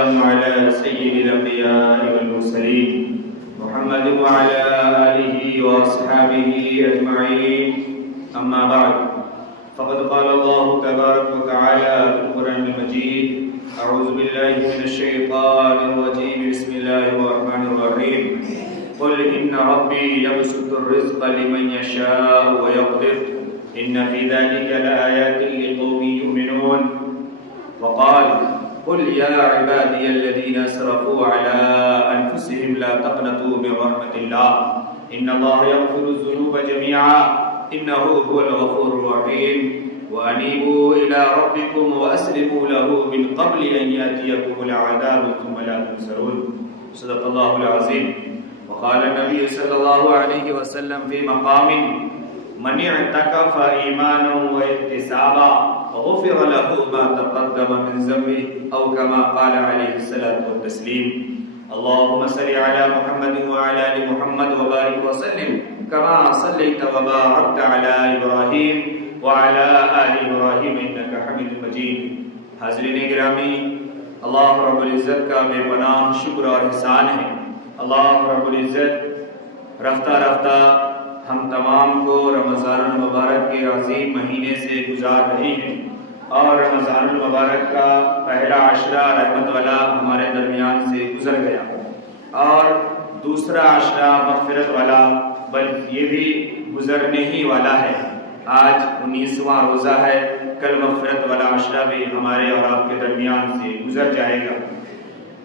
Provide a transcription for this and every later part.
والسلام على سيد الأنبياء والمرسلين محمد وعلى آله وأصحابه أجمعين. أما بعد، فقد قال الله تبارك وتعالى في القرآن المجيد: أعوذ بالله من الشيطان الرجيم، بسم الله الرحمن الرحيم. قل إن ربي يبسط الرزق لمن يشاء ويقدر إن في ذلك لآيات لقوم يؤمنون. وقال: قل يا عبادي الذين أسرفوا على أنفسهم لا تقنطوا من رحمة الله إن الله يغفر الذنوب جميعا إنه هو الغفور الرحيم. وأنيبوا إلى ربكم وأسلموا له من قبل أن يأتيكم العذاب ثم لا تنصرون. صدق الله العظيم. وقال النبي صلى الله عليه وسلم في مقام: من اعتكف إيمانا واحتسابا غفر له ما تقدم من ذنبه أو كما قال عليه الصلاة والتسليم. اللهم صل على محمد وعلى آل محمد وبارك وسلم كما صليت وباركت على إبراهيم وعلى آل إبراهيم إنك حميد مجيد. حاضرین گرامی، اللہ رب العزت کا بے پناہ شکر اور احسان ہے. اللہ رب العزت رفتہ رفتہ ہم تمام کو رمضان المبارک کے عظیم مہینے سے گزار رہے ہیں، اور رمضان المبارک کا پہلا عشرہ رحمت والا ہمارے درمیان سے گزر گیا، اور دوسرا عشرہ مغفرت والا بلکہ یہ بھی گزرنے ہی والا ہے. آج 19واں روزہ ہے، کل مغفرت والا عشرہ بھی ہمارے اور آپ کے درمیان سے گزر جائے گا.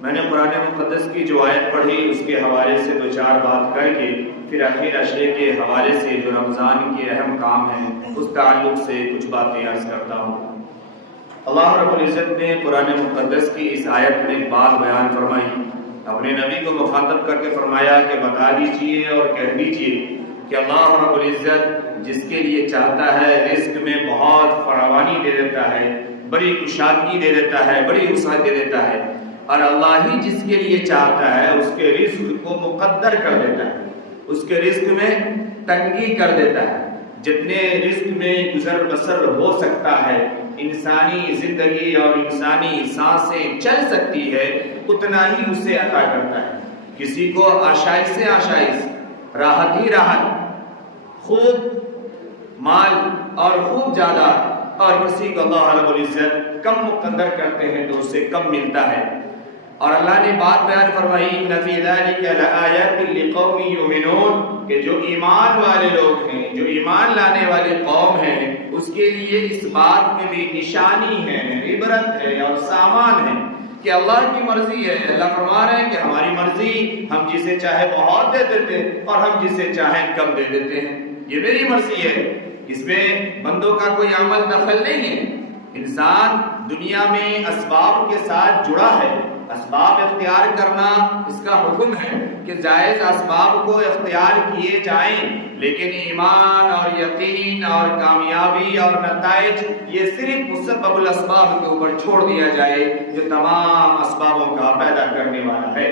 میں نے قرآن مقدس کی جو آیت پڑھی اس کے حوالے سے دو چار بات کر کے پھر آخر عشرے کے حوالے سے جو رمضان کے اہم کام ہیں اس تعلق سے کچھ باتیں عرض کرتا ہوں. اللہ رب العزت نے قرآن مقدس کی اس آیت میں ایک بات بیان فرمائی، اپنے نبی کو مخاطب کر کے فرمایا کہ بتا دیجئے اور کہہ دیجئے کہ اللہ رب العزت جس کے لیے چاہتا ہے رزق میں بہت فراوانی دے دیتا ہے، بڑی کشادگی دے دیتا ہے، بڑی وسعت دے دیتا ہے، اور اللہ ہی جس کے لیے چاہتا ہے اس کے رزق کو مقدر کر دیتا ہے، اس کے رزق میں تنگی کر دیتا ہے. جتنے رزق میں گزر بسر ہو سکتا ہے، انسانی زندگی اور انسانی سانسیں چل سکتی ہے، اتنا ہی اسے عطا کرتا ہے. کسی کو آشائش سے آشائش، راحت ہی راحت، خوب مال اور خوب زیادہ، اور کسی کو اللہ رب العزت کم مقدر کرتے ہیں تو اسے کم ملتا ہے. اور اللہ نے بات بیان فرمائی: ان فی ذلک لآیات لقوم یؤمنون، کہ جو ایمان والے لوگ ہیں، جو ایمان لانے والے قوم ہیں، اس کے لیے اس بات میں بھی نشانی ہے، عبرت ہے اور سامان ہے کہ اللہ کی مرضی ہے. اللہ فرما رہے ہیں کہ ہماری مرضی، ہم جسے چاہے بہت دے دیتے اور ہم جسے چاہیں کم دے دیتے ہیں. یہ میری مرضی ہے، اس میں بندوں کا کوئی عمل دخل نہیں ہے. انسان دنیا میں اسباب کے ساتھ جڑا ہے، اسباب اختیار کرنا اس کا حکم ہے کہ جائز اسباب کو اختیار کیے جائیں، لیکن ایمان اور یقین اور کامیابی اور نتائج یہ صرف مسبب الاسباب کے اوپر چھوڑ دیا جائے جو تمام اسبابوں کا پیدا کرنے والا ہے.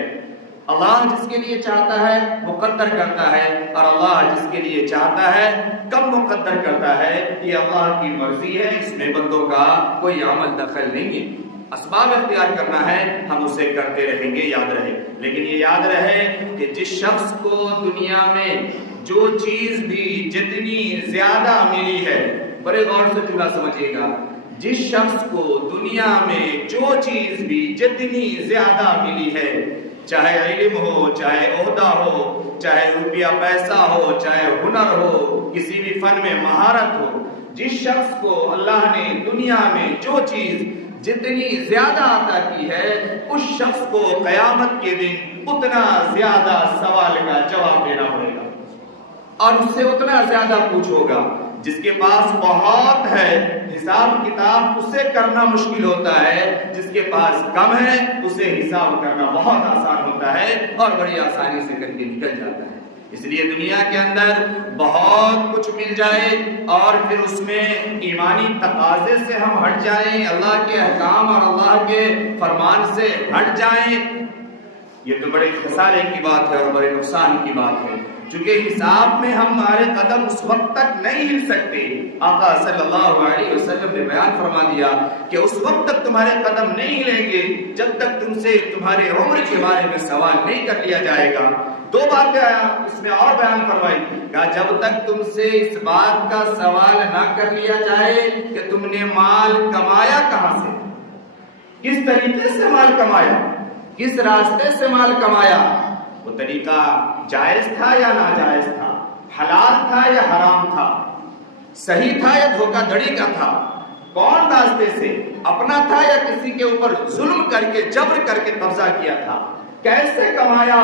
اللہ جس کے لیے چاہتا ہے مقدر کرتا ہے، اور اللہ جس کے لیے چاہتا ہے کم مقدر کرتا ہے. یہ اللہ کی مرضی ہے، اس میں بندوں کا کوئی عمل دخل نہیں ہے. اسباب اختیار کرنا ہے، ہم اسے کرتے رہیں گے، یاد رہے. لیکن یہ یاد رہے کہ جس شخص کو دنیا میں جو چیز بھی جتنی زیادہ ملی ہے، بڑے غور سے جملہ سمجھیے گا، جس شخص کو دنیا میں جو چیز بھی جتنی زیادہ ملی ہے، چاہے علم ہو، چاہے عہدہ ہو، چاہے روپیہ پیسہ ہو، چاہے ہنر ہو، کسی بھی فن میں مہارت ہو، جس شخص کو اللہ نے دنیا میں جو چیز جتنی زیادہ عطا کی ہے، اس شخص کو قیامت کے دن اتنا زیادہ سوال کا جواب دینا پڑے گا، اور اس سے اتنا زیادہ کچھ ہوگا. جس کے پاس بہت ہے، حساب کتاب اسے کرنا مشکل ہوتا ہے، جس کے پاس کم ہے اسے حساب کرنا بہت آسان ہوتا ہے اور بڑی آسانی سے کر کے نکل جاتا ہے. اس لیے دنیا کے اندر بہت کچھ مل جائے اور پھر اس میں ایمانی تقاضے سے ہم ہٹ جائیں، اللہ کے احکام اور اللہ کے فرمان سے ہٹ جائیں، یہ تو بڑے خسارے کی بات ہے اور بڑے نقصان کی بات ہے، چونکہ حساب میں ہمارے قدم اس وقت تک نہیں ہل سکتے۔ آقا صلی اللہ علیہ وسلم نے بیان فرما دیا کہ اس وقت تک تمہارے قدم نہیں ہلیں گے جب تک تم سے تمہارے عمر کے بارے میں سوال نہیں کر لیا جائے گا۔ دو باتیں اس میں اور بیان فرمائی، کہا جب تک تم سے اس بات کا سوال نہ کر لیا جائے کہ تم نے مال کمایا کہاں سے، کس طریقے سے مال کمایا، کس راستے سے مال کمایا، وہ طریقہ جائز تھا یا ناجائز تھا، حلال تھا یا حرام تھا، صحیح تھا یا دھوکہ دھڑی کا تھا، کون راستے سے، اپنا تھا یا کسی کے اوپر ظلم کر کے جبر کر کے قبضہ کیا تھا، کیسے کمایا،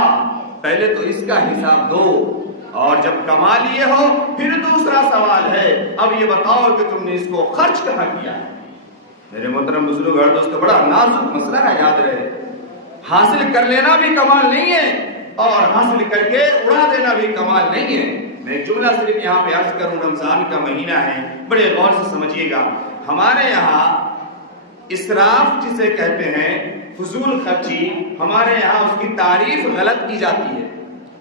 پہلے تو اس کا حساب دو، اور جب کما لیے ہو پھر دوسرا سوال ہے اب یہ بتاؤ کہ تم نے اس کو خرچ کہاں کیا ہے۔ میرے محترم بزرگ اور دوستو، بڑا نازک مسئلہ ہے، یاد رہے، حاصل کر لینا بھی کمال نہیں ہے اور حاصل کر کے اڑا دینا بھی کمال نہیں ہے۔ میں ایک جملہ صرف یہاں پہ عرض کروں، رمضان کا مہینہ ہے، بڑے غور سے سمجھیے گا۔ ہمارے یہاں اسراف جسے کہتے ہیں، فضول خرچی، ہمارے یہاں اس کی تعریف غلط کی جاتی ہے۔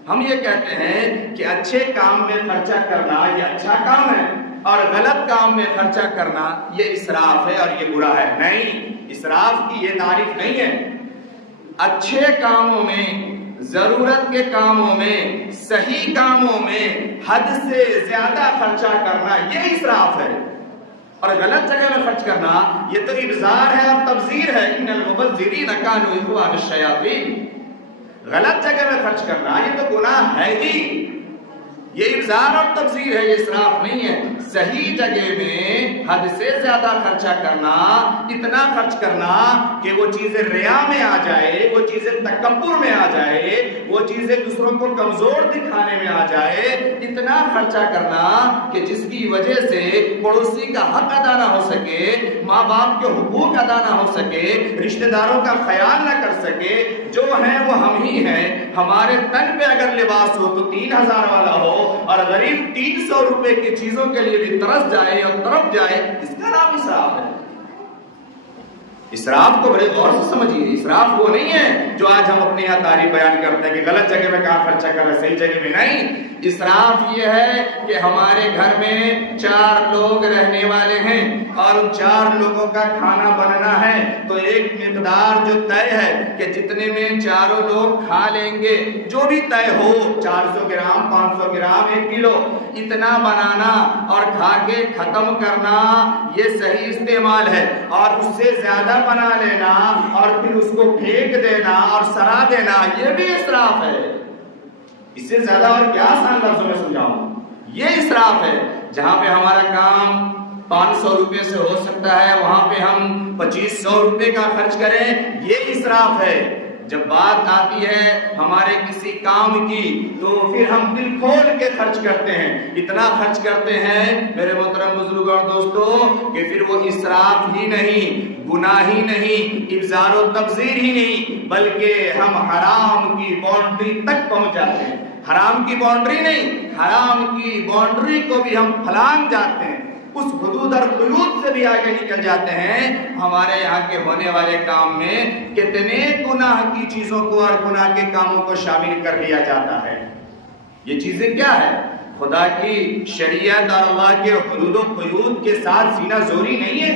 ہم یہ کہتے ہیں کہ اچھے کام میں خرچہ کرنا یہ اچھا کام ہے اور غلط کام میں خرچہ کرنا یہ اسراف ہے اور یہ برا ہے۔ نہیں، اسراف کی یہ تعریف نہیں ہے۔ اچھے کاموں میں، ضرورت کے کاموں میں، صحیح کاموں میں حد سے زیادہ خرچہ کرنا یہ اسراف ہے، اور غلط جگہ میں خرچ کرنا یہ تو ابذار ہے اور تبذیر ہے۔ ان المبذرین کانوا اخوان الشیاطین، غلط جگہ میں خرچ کرنا یہ تو گناہ ہے ہی، یہ ابذار اور تبذیر ہے، یہ اسراف نہیں ہے۔ صحیح جگہ میں حد سے زیادہ خرچہ کرنا، اتنا خرچ کرنا کہ وہ چیزیں ریا میں آ جائے، وہ چیزیں تکبر میں آ جائے، وہ چیزیں دوسروں کو کمزور دکھانے میں آ جائے، اتنا خرچہ کرنا کہ جس کی وجہ سے پڑوسی کا حق ادا نہ ہو سکے، ماں باپ کے حقوق ادا نہ ہو سکے، رشتہ داروں کا خیال نہ کر سکے، جو ہیں وہ ہم ہی ہیں۔ ہمارے تن پہ اگر لباس ہو تو 3000 والا ہو اور غریب 300 روپے کی چیزوں کے لیے بھی ترس جائے اور تڑپ جائے، اس کا نام اسراف ہے۔ اسراف کو بڑے غور سے سمجھیے، اسراف وہ نہیں ہے جو آج ہم اپنے یہاں تعریف بیان کرتے ہیں کہ غلط جگہ میں کہاں خرچہ کر رہے ہیں، صحیح جگہ میں نہیں۔ اسراف یہ ہے کہ ہمارے گھر میں 4 لوگ رہنے والے ہیں اور ان 4 لوگوں کا کھانا بننا ہے تو ایک مقدار جو طے ہے کہ جتنے میں چاروں لوگ کھا لیں گے، جو بھی طے ہو، 400 گرام، 500 گرام، 1 کلو، اتنا بنانا اور کھا کے ختم کرنا یہ صحیح استعمال ہے، اور اس سے زیادہ بنا لینا اور پھر اس کو پھینک دینا اور سڑا دینا یہ بھی اسراف ہے۔ اس سے زیادہ اور کیا آسان لفظوں میں سمجھاؤں، یہ اسراف ہے۔ جہاں پہ ہمارا کام 500 روپے سے ہو سکتا ہے وہاں پہ ہم 2500 روپے کا خرچ کریں، یہ اسراف ہے۔ جب بات آتی ہے ہمارے کسی کام کی تو پھر ہم دل کھول کے خرچ کرتے ہیں، اتنا خرچ کرتے ہیں میرے محترم بزرگ اور دوستو کہ پھر وہ اسراف ہی نہیں، گناہ ہی نہیں، ابذار و تبذیر ہی نہیں، بلکہ ہم حرام کی باؤنڈری تک پہنچ جاتے ہیں۔ حرام کی باؤنڈری نہیں، حرام کی باؤنڈری کو بھی ہم پھلانگ جاتے ہیں، اس حدود اور قیود سے بھی آگے نکل جاتے ہیں۔ ہمارے یہاں کے ہونے والے کام میں کتنے گناہ کی چیزوں کو اور گناہ کے کاموں کو شامل کر لیا جاتا ہے۔ یہ چیزیں کیا ہے؟ خدا کی شریعت اور اللہ کے حدود و قیود کے ساتھ سینہ زوری نہیں ہے،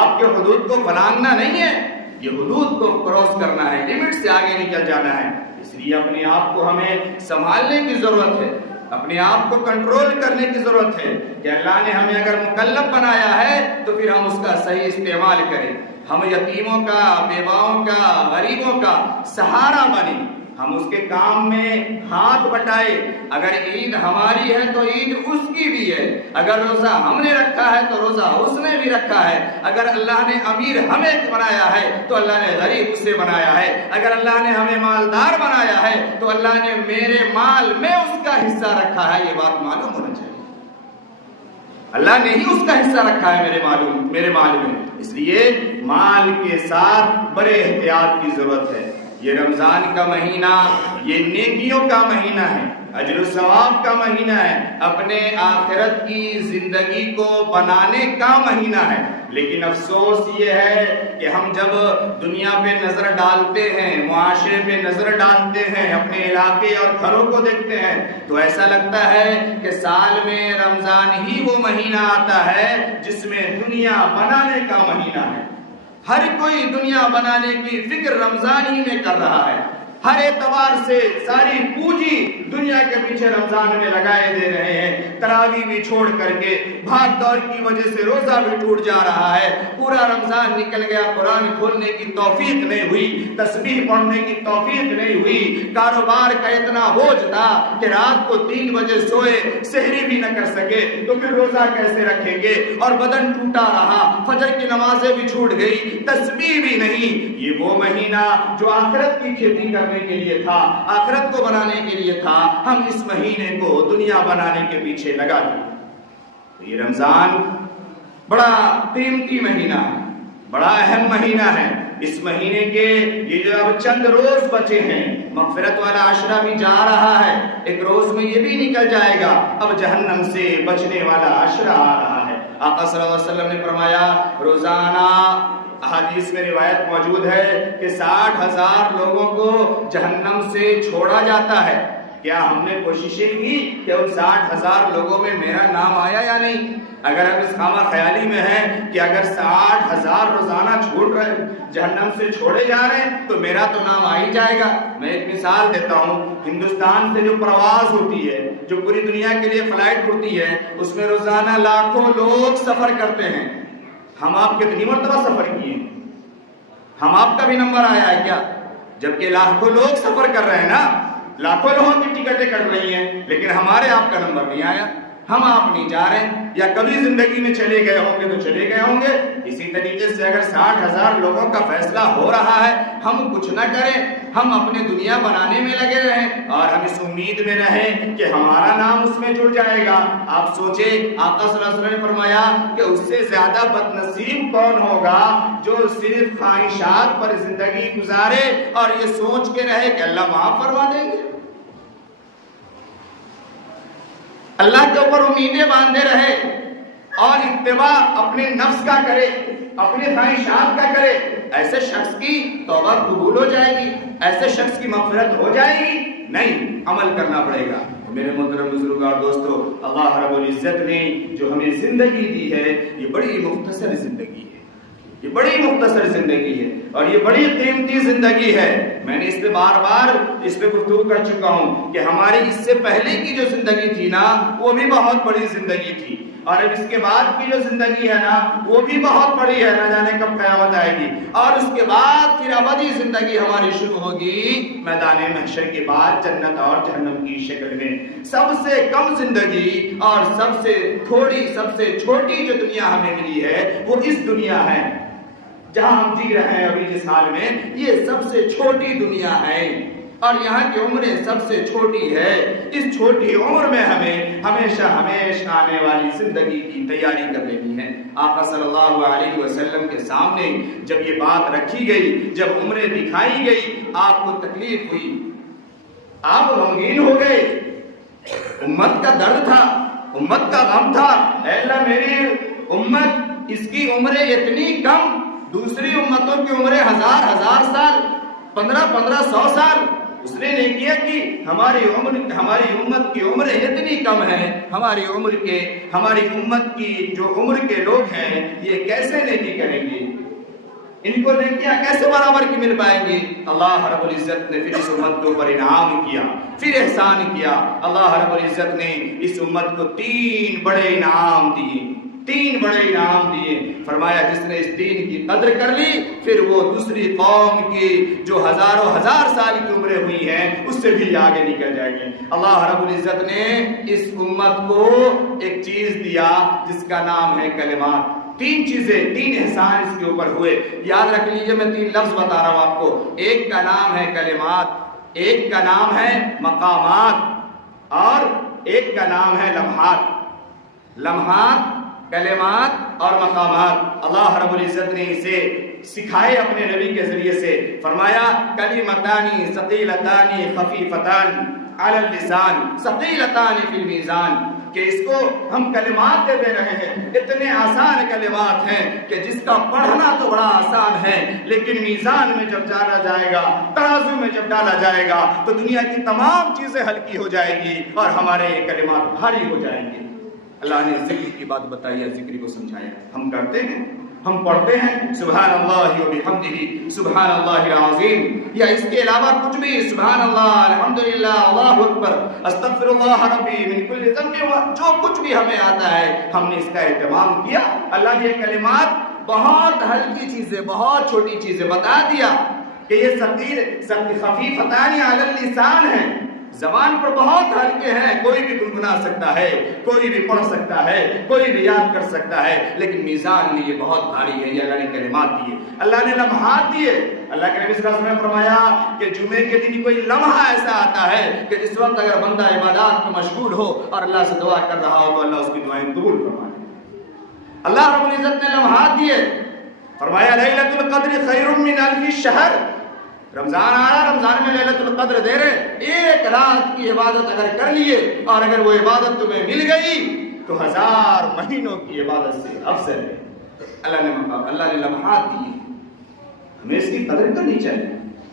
آپ کے حدود کو پھلانگنا نہیں ہے، یہ حدود کو کراس کرنا ہے، لمٹ سے آگے نکل جانا ہے۔ اس لیے اپنے آپ کو ہمیں سنبھالنے کی ضرورت ہے، اپنے آپ کو کنٹرول کرنے کی ضرورت ہے کہ اللہ نے ہمیں اگر مکلف بنایا ہے تو پھر ہم اس کا صحیح استعمال کریں، ہم یتیموں کا، بیواؤں کا، غریبوں کا سہارا بنیں، ہم اس کے کام میں ہاتھ بٹائے۔ اگر عید ہماری ہے تو عید اس کی بھی ہے، اگر روزہ ہم نے رکھا ہے تو روزہ اس نے بھی رکھا ہے، اگر اللہ نے امیر ہمیں بنایا ہے تو اللہ نے غریب اسے بنایا ہے، اگر اللہ نے ہمیں مالدار بنایا ہے تو اللہ نے میرے مال میں اس کا حصہ رکھا ہے، یہ بات معلوم ہونا چاہیے۔ اللہ نے ہی اس کا حصہ رکھا ہے میرے مال میں، اس لیے مال کے ساتھ بڑے احتیاط کی ضرورت ہے۔ یہ رمضان کا مہینہ یہ نیکیوں کا مہینہ ہے، اجر و ثواب کا مہینہ ہے، اپنے آخرت کی زندگی کو بنانے کا مہینہ ہے۔ لیکن افسوس یہ ہے کہ ہم جب دنیا پہ نظر ڈالتے ہیں، معاشرے پہ نظر ڈالتے ہیں، اپنے علاقے اور گھروں کو دیکھتے ہیں تو ایسا لگتا ہے کہ سال میں رمضان ہی وہ مہینہ آتا ہے جس میں دنیا بنانے کا مہینہ ہے۔ ہر کوئی دنیا بنانے کی فکر رمضان ہی میں کر رہا ہے، ہر اعتبار سے ساری پونجی دنیا کے پیچھے رمضان میں لگائے دے رہے ہیں۔ تراویح بھی چھوڑ کر کے بھاگ دوڑ کی وجہ سے روزہ بھی ٹوٹ جا رہا ہے، پورا رمضان نکل گیا، قرآن کھولنے کی توفیق نہیں ہوئی، تسبیح پڑھنے کی توفیق نہیں ہوئی، کاروبار کا اتنا بوجھ تھا کہ رات کو 3 بجے سوئے، سحری بھی نہ کر سکے تو پھر روزہ کیسے رکھیں گے، اور بدن ٹوٹا رہا، فجر کی نمازیں بھی چھوٹ گئی، تسبیح بھی نہیں۔ یہ وہ مہینہ جو آخرت کی کھیتی کرنے کے لیے تھا، آخرت کو بنانے کے لیے تھا، ہم اس مہینے کو دنیا بنانے کے پیچھے لگا دیا۔ یہ رمضان بڑا قیمتی مہینہ ہے، بڑا اہم مہینہ ہے۔ اس مہینے کے یہ جو اب چند روز بچے ہیں، مغفرت والا عشرہ بھی جا رہا ہے، ایک روز میں یہ بھی نکل جائے گا، اب جہنم سے بچنے والا عشرہ آ رہا ہے۔ آقا صلی اللہ علیہ وسلم نے فرمایا روزانہ احادیث میں روایت موجود ہے کہ 60,000 لوگوں کو جہنم سے چھوڑا جاتا ہے۔ کیا ہم نے کوششیں کی کہ ان 60,000 لوگوں میں میرا نام آیا یا نہیں؟ اگر ہم اس خامہ خیالی میں ہیں کہ اگر 60,000 روزانہ چھوڑ رہے جہنم سے چھوڑے جا رہے ہیں تو میرا تو نام آ ہی جائے گا۔ میں ایک مثال دیتا ہوں، ہندوستان سے جو پرواز ہوتی ہے، جو پوری دنیا کے لیے فلائٹ ہوتی ہے، اس میں روزانہ لاکھوں لوگ سفر کرتے ہیں۔ ہم آپ کتنی مرتبہ سفر کیے؟ ہم آپ کا بھی نمبر آیا ہے کیا؟ جبکہ لاکھوں لوگ سفر کر رہے ہیں نا، لاکھوں لوگوں کی ٹکٹیں کٹ رہی ہیں، لیکن ہمارے آپ کا نمبر نہیں آیا، ہم آپ نہیں جا رہے ہیں، یا کبھی زندگی میں چلے گئے ہوں گے تو چلے گئے ہوں گے۔ اسی طریقے سے اگر 60,000 لوگوں کا فیصلہ ہو رہا ہے، ہم کچھ نہ کریں، ہم اپنے دنیا بنانے میں لگے رہیں اور ہم اس امید میں رہیں کہ ہمارا نام اس میں جڑ جائے گا۔ آپ سوچیں، آقا صلی اللہ علیہ وسلم نے فرمایا کہ اس سے زیادہ بد نصیب کون ہوگا جو صرف خواہشات پر زندگی گزارے اور یہ سوچ کے رہے کہ اللہ معاف فرما دیں گے، اللہ کے اوپر امیدیں باندھے رہے اور اتباع اپنے نفس کا کرے، اپنے خواہشات کا کرے۔ ایسے شخص کی توبہ قبول ہو جائے گی؟ ایسے شخص کی مغفرت ہو جائے گی؟ نہیں، عمل کرنا پڑے گا۔ میرے محترم بزرگار دوستو، اللہ رب العزت نے جو ہمیں زندگی دی ہے، یہ بڑی مختصر زندگی ہے، یہ بڑی مختصر زندگی ہے اور یہ بڑی قیمتی زندگی ہے۔ میں نے اس پہ بار بار اس پہ گفتگو کر چکا ہوں کہ ہماری اس سے پہلے کی جو زندگی تھی نا، وہ بھی بہت بڑی زندگی تھی، اور اب اس کے بعد کی جو زندگی ہے نا، وہ بھی بہت بڑی ہے، نہ جانے کب قیامت آئے گی، اور اس کے بعد پھر ابدی زندگی ہماری شروع ہوگی میدان محشر کے بعد جنت اور جہنم کی شکل میں۔ سب سے کم زندگی اور سب سے تھوڑی، سب سے چھوٹی جو دنیا ہمیں ملی ہے وہ اس دنیا ہے جہاں ہم جی رہے ہیں ابھی جس حال میں، یہ سب سے چھوٹی دنیا ہے اور یہاں کی عمریں سب سے چھوٹی ہے۔ اس چھوٹی عمر میں ہمیں ہمیشہ آنے والی زندگی کی تیاری کر لینی ہے۔ آقا صلی اللہ علیہ وسلم کے سامنے جب یہ بات رکھی گئی، جب عمریں دکھائی گئی، آپ کو تکلیف ہوئی، آپ غمگین ہو گئے، امت کا درد تھا، امت کا غم تھا۔ اے اللہ، میری امت، اس کی عمریں اتنی کم، دوسری امتوں کی عمریں 1000 سال، 1500 سال، اس نے نہیں کیا کہ ہماری امت کی عمریں اتنی کم ہیں، ہماری امت کی جو عمر کے لوگ ہیں یہ کیسے نیکی کریں گے، ان کو نیکیاں کیسے برابر کی مل پائیں گی؟ اللہ رب العزت نے پھر اس امت کے اوپر انعام کیا، پھر احسان کیا۔ اللہ رب العزت نے اس امت کو 3 بڑے انعام دیے، 3 بڑے انعام دیے۔ فرمایا جس نے اس دین کی قدر کر لی، پھر وہ دوسری قوم کی جو ہزاروں ہزار سال کی عمریں ہوئی ہیں اس سے بھی آگے نکل جائیں گے۔ اللہ رب العزت نے اس امت کو ایک چیز دیا جس کا نام ہے کلمات۔ 3 چیزیں، 3 احسان اس کے اوپر ہوئے۔ یاد رکھ لیجئے، میں 3 لفظ بتا رہا ہوں آپ کو۔ ایک کا نام ہے کلمات، ایک کا نام ہے مقامات، اور ایک کا نام ہے لمحات۔ لمحات، کلمات اور مقامات، اللہ رب العزت نے اسے سکھائے اپنے نبی کے ذریعے سے۔ فرمایا کلمتانی ثقیلتانی خفیفتان علی اللسان ثقیلتان فی المیزان، کہ اس کو ہم کلمات دے رہے ہیں، اتنے آسان کلمات ہیں کہ جس کا پڑھنا تو بڑا آسان ہے، لیکن میزان میں جب ڈالا جائے گا، ترازو میں جب ڈالا جائے گا تو دنیا کی تمام چیزیں ہلکی ہو جائے گی اور ہمارے یہ کلمات بھاری ہو جائیں گے۔ اللہ نے ذکر کی بات بتائی ہے، ذکر کو سمجھایا، ہم کرتے ہیں، ہم پڑھتے ہیں سبحان اللہ و بحمدہ سبحان اللہ العظیم، یا اس کے علاوہ کچھ بھی، سبحان اللہ، الحمدللہ، اللہ اکبر، استغفر اللہ ربی من کل ذنب، جو کچھ بھی ہمیں آتا ہے ہم نے اس کا اہتمام کیا۔ اللہ نے یہ کلمات بہت ہلکی چیزیں، بہت چھوٹی چیزیں بتا دیا کہ یہ خفیفتان علی اللسان ہیں، زبان پر بہت ہلکے ہیں، کوئی بھی گنگنا سکتا ہے، کوئی بھی پڑھ سکتا ہے، کوئی بھی یاد کر سکتا ہے، لیکن میزان میں یہ بہت بھاری ہے۔ یہ اللہ نے کلمات دیے، اللہ نے لمحات دیے۔ اللہ کے نبی صلی اللہ علیہ وسلم نے فرمایا کہ جمعے کے دن کوئی لمحہ ایسا آتا ہے کہ جس وقت اگر بندہ عبادات میں مشغول ہو اور اللہ سے دعا کر رہا ہو تو اللہ اس کی دعائیں قبول فرمائے۔ اللہ رب العزت نے لمحات دیے، فرمایا لیلۃ القدر خیر من الف شہر، رمضان آ رہا، رمضان میں لیلۃ القدر دے رہے، ایک رات کی عبادت اگر کر لیے اور اگر وہ عبادت تمہیں مل گئی تو 1000 مہینوں کی عبادت سے افضل ہے۔ اللہ نے لمحات دیے، ہمیں اس کی قدر کرنی چاہیے،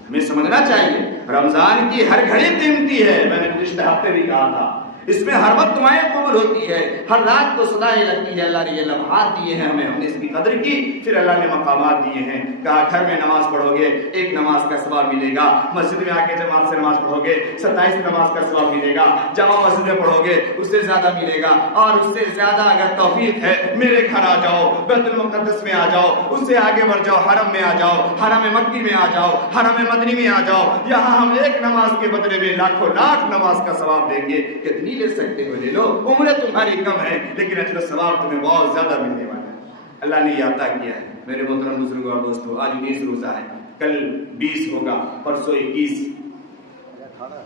ہمیں سمجھنا چاہیے رمضان کی ہر گھڑی قیمتی ہے۔ میں نے گزشتہ ہفتے بھی کہا تھا، اس میں ہر وقت دعائیں قبول ہوتی ہے، ہر رات کو صدائیں لگتی ہے۔ اللہ نے یہ لمحات دیے ہیں ہمیں، ہم نے اس کی قدر کی۔ پھر اللہ نے مقامات دیے ہیں، کہا گھر میں نماز پڑھو گے ایک نماز کا ثواب ملے گا، مسجد میں آ کے جماعت سے نماز پڑھو گے 27 نماز کا ثواب ملے گا، جامع مسجد میں پڑھو گے اس سے زیادہ ملے گا، اور اس سے زیادہ اگر توفیق ہے میرے گھر آ جاؤ، بیت المقدس میں آ جاؤ، اس سے آگے بڑھ جاؤ، حرم میں آ جاؤ، حرم مکی میں آ جاؤ، حرم مدنی میں آ جاؤ، یہاں ہم ایک نماز کے بدلے میں لاکھوں لاکھ نماز کا ثواب دیں گے۔ کتنی لے سکتے ہو لے لو، عمریں تمہاری کم ہے لیکن اجر و ثواب تمہیں بہت زیادہ ملنے والا ہے۔ اللہ نے یہ عطا کیا ہے۔ میرے محترم بزرگوں اور دوستوں، آج 19 روزہ ہے، کل 20 ہوگا، پرسوں 21،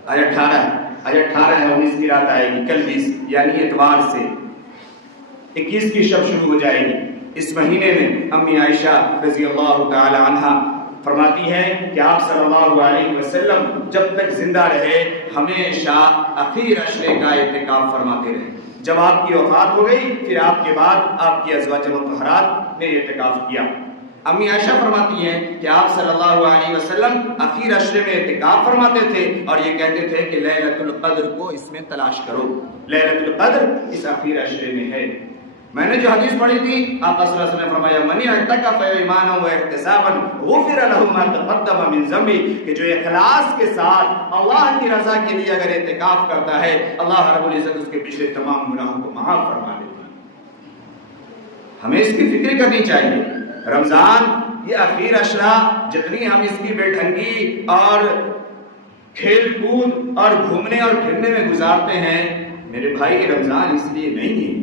آج 18 ہے، آج 18 ہے، 19 کی رات آئے گی، کل 20 یعنی اتوار سے 21 کی شب شروع ہو جائے گی۔ اس مہینے میں امی عائشہ رضی اللہ تعالی عنہا فرماتی ہے کہ آپ صلی اللہ علیہ وسلم جب تک زندہ رہے ہمیشہ اخیر عشرے کا اعتکاف فرماتے رہے۔ جب آپ کی وفات ہو گئی پھر آپ کے بعد آپ کی ازواج مطہرات نے اعتکاف کیا۔ امی عائشہ فرماتی ہیں کہ آپ صلی اللہ علیہ وسلم اخیر عشرے میں اعتکاف فرماتے تھے اور یہ کہتے تھے کہ لیلۃ القدر کو اس میں تلاش کرو، لیلۃ القدر اس اخیر عشرے میں ہے۔ میں نے جو حدیث پڑھی تھی، آقا صلی اللہ علیہ وسلم نے فرمایا من اعتکف ایمانا و احتسابا غفر له ما تقدم من ذنبه، کہ جو اخلاص کے ساتھ اللہ کی رضا کے لیے اگر اعتکاف کرتا ہے اللہ رب العزت اس کے پچھلے تمام گناہوں کو معاف فرما دیتا ہے۔ ہمیں اس کی فکر کرنی چاہیے۔ رمضان یہ اخیر عشرہ جتنی ہم اس کی بے ڈھنگی اور کھیل کود اور گھومنے اور پھرنے میں گزارتے ہیں، میرے بھائی رمضان اس لیے نہیں ہے،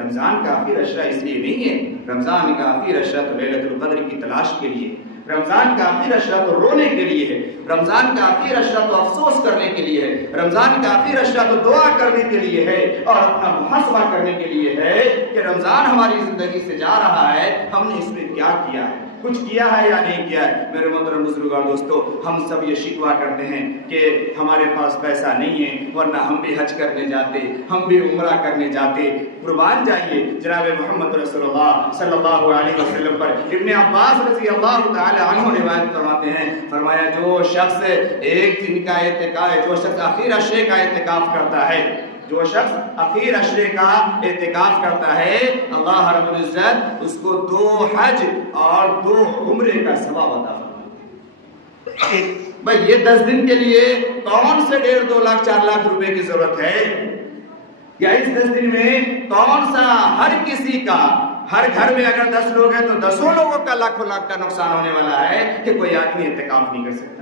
رمضان کا آخر عشرہ اس لیے نہیں ہے۔ رمضان کا آخر عشرہ تو لیلۃ القدر کی تلاش کے لیے، رمضان کا آخر عشرہ تو رونے کے لیے ہے، رمضان کا آخر عشرہ تو افسوس کرنے کے لیے ہے، رمضان کا آخر عشرہ تو دعا کرنے کے لیے ہے اور اپنا محاسبہ کرنے کے لیے ہے کہ رمضان ہماری زندگی سے جا رہا ہے، ہم نے اس میں کیا کیا ہے، کچھ کیا ہے یا نہیں کیا ہے۔ میرے محترم بزرگوں اور دوستو، ہم سب یہ شکوہ کرتے ہیں کہ ہمارے پاس پیسہ نہیں ہے، ورنہ ہم بھی حج کرنے جاتے، ہم بھی عمرہ کرنے جاتے۔ قربان جائیے جناب محمد رسول اللہ صلی اللہ علیہ وسلم پر۔ ابن عباس رضی اللہ تعالی عنہ روایت فرماتے ہیں، فرمایا جو شخص ایک دن کا اعتکاف، جو شخص آخر عشرے کا اعتکاف کرتا ہے، جو شخص اخیر عشرے کا اعتکاف کرتا ہے، اللہ رب العزت اس کو 2 حج اور 2 عمرے کا ثواب عطا فرماتا ہے۔ بھائی یہ 10 دن کے لیے کون سے 1.5 2 لاکھ 4 لاکھ روپے کی ضرورت ہے؟ یا اس 10 دن میں کون سا ہر کسی کا، ہر گھر میں اگر 10 لوگ ہیں تو 10 لوگوں کا لاکھوں لاکھ کا نقصان ہونے والا ہے کہ کوئی آدمی اعتکاف نہیں کر سکتا،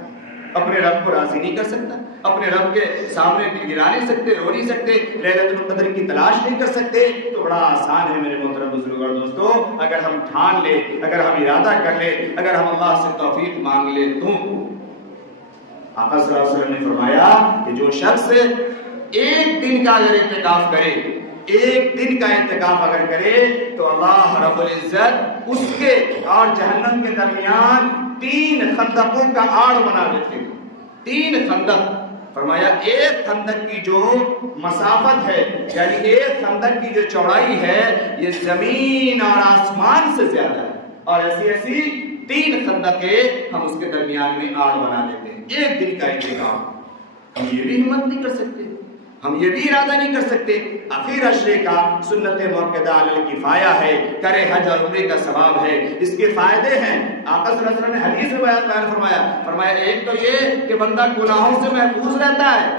اپنے رب کو راضی نہیں کر سکتا، اپنے رب کے سامنے گرا نہیں سکتے، رو نہیں سکتے، لیلۃ القدر کی تلاش نہیں کر سکتے۔ تو بڑا آسان ہے میرے محترم بزرگوں اور دوستو، اگر ہم ٹھان لے، اگر ہم ارادہ کر لے، اگر ہم اللہ سے توفیق مانگ لے تو۔ آقا صلی اللہ علیہ وسلم نے فرمایا کہ جو شخص ایک دن کا اگر اعتکاف کرے، ایک دن کا اعتکاف اگر کرے تو اللہ رب العزت اس کے اور جہنم کے درمیان 3 خندقوں کا آڑ بنا دیتے ہیں۔ 3 خندق، فرمایا ایک خندق کی جو مسافت ہے، یعنی ایک خندق کی جو چوڑائی ہے، یہ زمین اور آسمان سے زیادہ ہے، اور ایسی ایسی 3 خندقیں ہم اس کے درمیان میں آڑ بنا دیتے ہیں، ایک دن کا انتظام۔ ہم یہ بھی ہمت نہیں کر سکتے، ہم یہ بھی ارادہ نہیں کر سکتے۔ اخیر عشرے کا سنت موقدہ علی الکفایہ ہے، کرے حج اور عمرے کا ثواب ہے، اس کے فائدے ہیں۔ آقا صلی اللہ علیہ وسلم نے حدیث میں بیان فرمایا ایک تو یہ کہ بندہ گناہوں سے محفوظ رہتا ہے،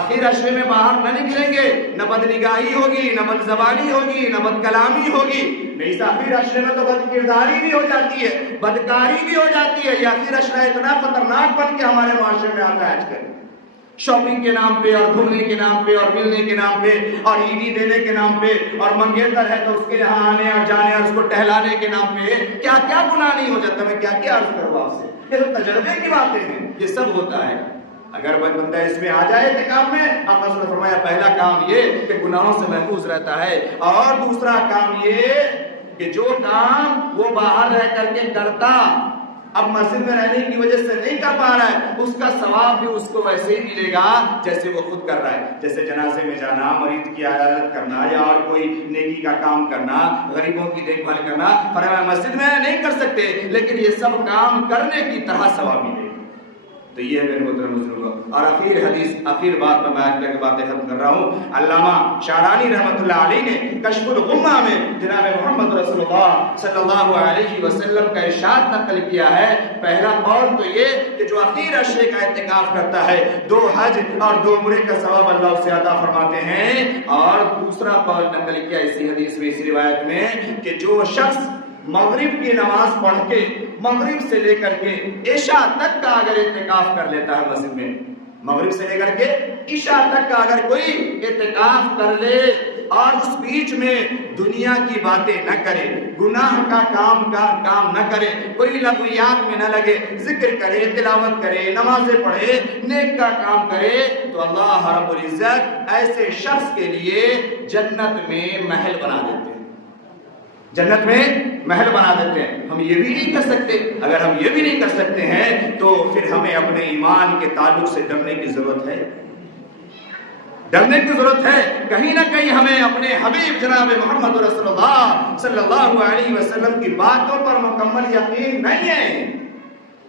اخیر عشرے میں باہر نہ نکلیں گے، نہ بد نگاہی ہوگی، نہ بد زبانی ہوگی، نہ بد کلامی ہوگی۔ نہیں، آخر عشرے میں تو بد کرداری بھی ہو جاتی ہے، بدکاری بھی ہو جاتی ہے۔ یہ آخر عشرہ اتنا خطرناک بن کے ہمارے معاشرے میں آتا ہے آج کل، شاپنگ کے نام پہ اور گھومنے کے نام پہ اور ملنے کے نام پہ اور عیدی دینے کے نام پہ، اور منگیتر ہے تو اس کے یہاں آنے اور جانے اور اس کو ٹہلانے کے نام پہ کیا کیا گناہ نہیں ہو جاتا۔ میں کیا کیا عرض کروں آپ سے، یہ تو تجربے کی باتیں ہیں، یہ سب ہوتا ہے۔ اگر بندہ اس میں آ جائے اعتکاف میں، آپ نے فرمایا پہلا کام یہ کہ گناہوں سے محفوظ رہتا ہے، اور دوسرا کام یہ کہ جو کام وہ باہر رہ کر کے کرتا، اب مسجد میں رہنے کی وجہ سے نہیں کر پا رہا ہے، اس کا ثواب بھی اس کو ویسے ہی ملے گا جیسے وہ خود کر رہا ہے۔ جیسے جنازے میں جانا، مریض کی عیادت کرنا، یا اور کوئی نیکی کا کام کرنا، غریبوں کی دیکھ بھال کرنا، فرمایا مسجد میں نہیں کر سکتے لیکن یہ سب کام کرنے کی طرح ثواب ملے گا۔ تو یہ ہے میرے محترم بزرگوں۔ اور آخر بات میں بیان کر کے باتیں ختم کر رہا ہوں۔ علامہ شعرانی رحمۃ اللہ علیہ نے کشف الغمہ میں جناب محمد رسول اللہ صلی اللہ علیہ وسلم کا ارشاد نقل کیا ہے۔ پہلا قول تو یہ کہ جو اخیر عشرے کا اعتکاف کرتا ہے 2 حج اور 2 عمرے کا ثواب اللہ اسے عطا فرماتے ہیں، اور دوسرا قول نقل کیا اسی حدیث میں، اسی روایت میں، کہ جو شخص مغرب کی نماز پڑھ کے مغرب سے لے کر کے عشاء تک کا اگر اعتکاف کر لیتا ہے مسجد میں، مغرب سے لے کر کے عشاء تک کا اگر کوئی اعتکاف کر لے اور اس بیچ میں دنیا کی باتیں نہ کرے، گناہ کا کام نہ کرے، کوئی لغویات میں نہ لگے، ذکر کرے، تلاوت کرے، نمازیں پڑھے، نیک کا کام کرے، تو اللہ رب العزت ایسے شخص کے لیے جنت میں محل بنا دیتے ہیں، جنت میں محل بنا دیتے ہیں۔ ہم یہ بھی نہیں کر سکتے۔ اگر ہم یہ بھی نہیں کر سکتے ہیں تو پھر ہمیں اپنے ایمان کے تعلق سے ڈرنے کی ضرورت ہے، ڈرنے کی ضرورت ہے۔ کہیں نہ کہیں ہمیں اپنے حبیب جناب محمد رسول اللہ صلی اللہ علیہ وسلم کی باتوں پر مکمل یقین نہیں ہے،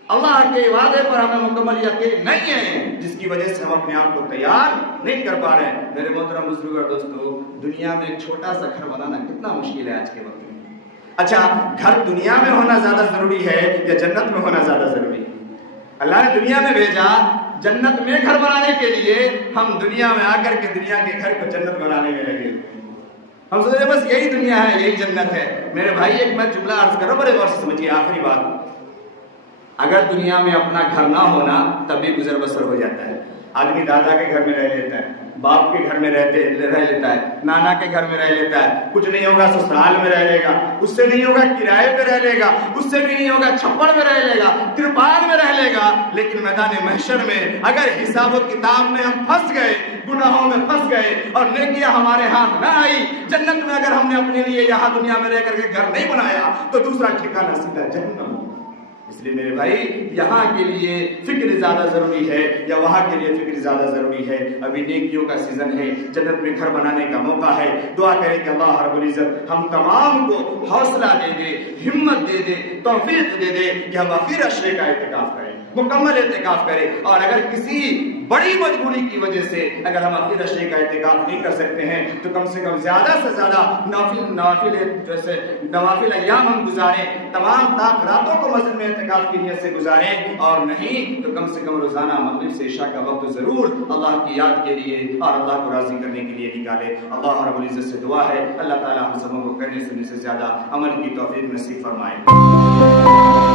اللہ کے وعدے پر ہمیں مکمل یقین نہیں ہے، جس کی وجہ سے ہم اپنے آپ کو تیار نہیں کر پا رہے ہیں۔ میرے محترم بزرگ اور دوستو، دنیا میں ایک چھوٹا سا گھر بنانا کتنا مشکل ہے آج کے وقت میں۔ اچھا، گھر دنیا میں ہونا زیادہ ضروری ہے یا جنت میں ہونا زیادہ ضروری ہے؟ اللہ نے دنیا میں بھیجا جنت میں گھر بنانے کے لیے، ہم دنیا میں آ کر کے دنیا کے گھر کو جنت بنانے میں لگے، ہم سوچے بس یہی دنیا ہے، یہی جنت ہے۔ میرے بھائی ایک میں جملہ عرض کروں، بڑے غور سے سمجھیے، آخری بات، اگر دنیا میں اپنا گھر نہ ہونا تب بھی گزر بسر ہو جاتا ہے۔ آدمی دادا کے گھر میں رہ لیتا ہے، باپ کے گھر میں رہ لیتا ہے، نانا کے گھر میں رہ لیتا ہے، کچھ نہیں ہوگا سسرال میں رہ لے گا، اس سے نہیں ہوگا کرائے پہ رہ لے گا، اس سے بھی نہیں ہوگا چھپڑ میں رہ لے گا، ترپال میں رہ لے گا، لیکن میدان محشر میں اگر حساب و کتاب میں ہم پھنس گئے، گناہوں میں پھنس گئے اور نیکیاں ہمارے ہاتھ نہ آئی، جنت میں اگر ہم نے اپنے لیے یہاں دنیا میں رہ کر کے گھر نہیں بنایا تو دوسرا ٹھکانہ سیدھا جہنم۔ اس لیے میرے بھائی، یہاں کے لیے فکر زیادہ ضروری ہے یا وہاں کے لیے فکر زیادہ ضروری ہے؟ ابھی نیکیوں کا سیزن ہے، جنت میں گھر بنانے کا موقع ہے۔ دعا کریں کہ اللہ رب العزت ہم تمام کو حوصلہ دے دے، ہمت دے دے، توفیق دے دے کہ ہم اخیر عشرے کا اعتکاف کریں، مکمل اعتکاف کریں، اور اگر کسی بڑی مجبوری کی وجہ سے اگر ہم اخیر عشرے کا اعتکاف نہیں کر سکتے ہیں تو کم سے کم زیادہ سے زیادہ نوافل ایام ہم گزاریں، تمام تاک راتوں کو مسجد میں اعتکاف کی نیت سے گزاریں، اور نہیں تو کم سے کم روزانہ مغرب سے عشاء کا وقت ضرور اللہ کی یاد کے لیے اور اللہ کو راضی کرنے کے لیے نکالے۔ اللہ رب العزت سے دعا ہے اللہ تعالی ہم سب کو کرنے سننے سے زیادہ عمل کی توفیق نصیب فرمائے۔